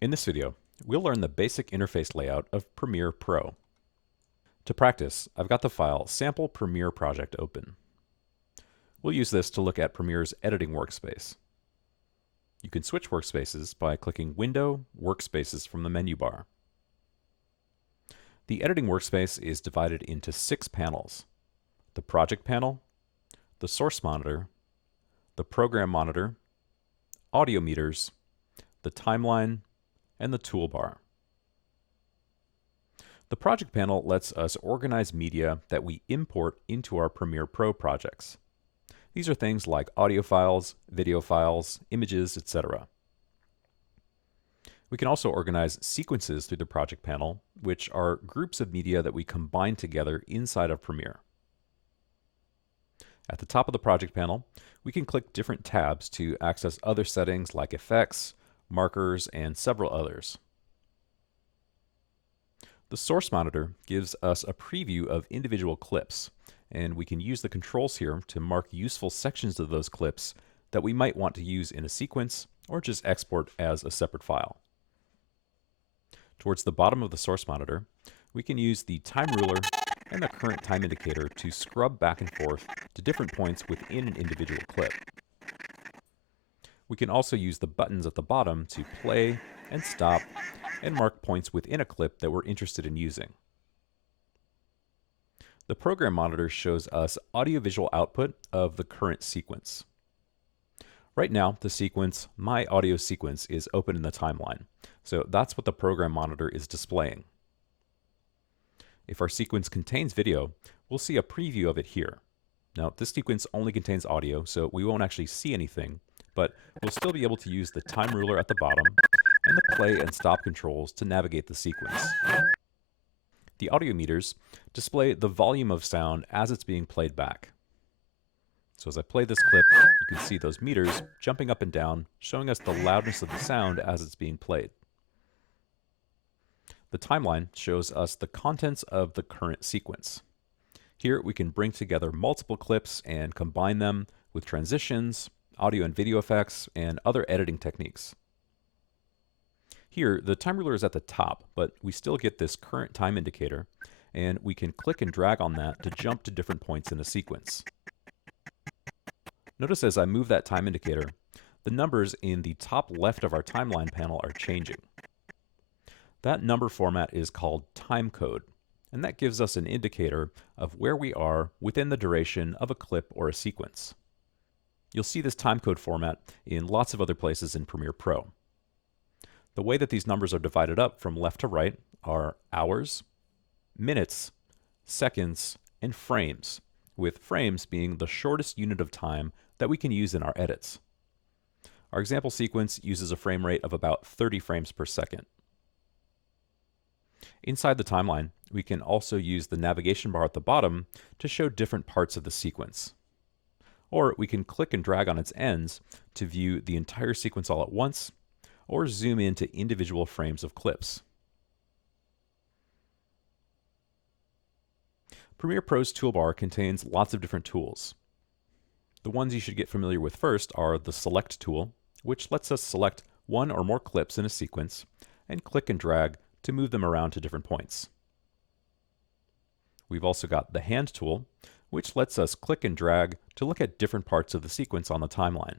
In this video, we'll learn the basic interface layout of Premiere Pro. To practice, I've got the file Sample Premiere Project open. We'll use this to look at Premiere's editing workspace. You can switch workspaces by clicking Window, Workspaces from the menu bar. The editing workspace is divided into 6 panels: the Project panel, the Source monitor, the Program monitor, Audio meters, the Timeline, and the Toolbar. The Project panel lets us organize media that we import into our Premiere Pro projects. These are things like audio files, video files, images, etc. We can also organize sequences through the Project panel, which are groups of media that we combine together inside of Premiere. At the top of the Project panel, we can click different tabs to access other settings like effects, markers, and several others. The Source monitor gives us a preview of individual clips, and we can use the controls here to mark useful sections of those clips that we might want to use in a sequence or just export as a separate file. Towards the bottom of the Source monitor, we can use the time ruler and the current time indicator to scrub back and forth to different points within an individual clip. We can also use the buttons at the bottom to play and stop and mark points within a clip that we're interested in using. The Program monitor shows us audiovisual output of the current sequence. Right now, the sequence, My Audio Sequence, is open in the timeline, so that's what the Program monitor is displaying. If our sequence contains video, we'll see a preview of it here. Now, this sequence only contains audio, so we won't actually see anything, but we'll still be able to use the time ruler at the bottom and the play and stop controls to navigate the sequence. The audio meters display the volume of sound as it's being played back. So as I play this clip, you can see those meters jumping up and down, showing us the loudness of the sound as it's being played. The timeline shows us the contents of the current sequence. Here we can bring together multiple clips and combine them with transitions, audio and video effects, and other editing techniques. Here, the time ruler is at the top, but we still get this current time indicator, and we can click and drag on that to jump to different points in a sequence. Notice as I move that time indicator, the numbers in the top left of our timeline panel are changing. That number format is called timecode, and that gives us an indicator of where we are within the duration of a clip or a sequence. You'll see this timecode format in lots of other places in Premiere Pro. The way that these numbers are divided up from left to right are hours, minutes, seconds, and frames, with frames being the shortest unit of time that we can use in our edits. Our example sequence uses a frame rate of about 30 frames per second. Inside the timeline, we can also use the navigation bar at the bottom to show different parts of the sequence. Or we can click and drag on its ends to view the entire sequence all at once, or zoom into individual frames of clips. Premiere Pro's toolbar contains lots of different tools. The ones you should get familiar with first are the Select tool, which lets us select one or more clips in a sequence and click and drag to move them around to different points. We've also got the Hand tool, which lets us click and drag to look at different parts of the sequence on the timeline.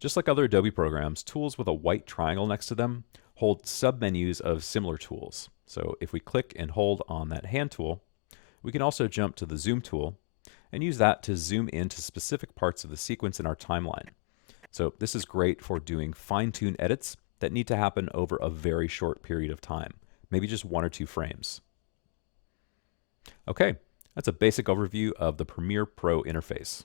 Just like other Adobe programs, tools with a white triangle next to them hold submenus of similar tools. So if we click and hold on that Hand tool, we can also jump to the Zoom tool and use that to zoom into specific parts of the sequence in our timeline. So this is great for doing fine-tuned edits that need to happen over a very short period of time, maybe just 1 or 2 frames. Okay, that's a basic overview of the Premiere Pro interface.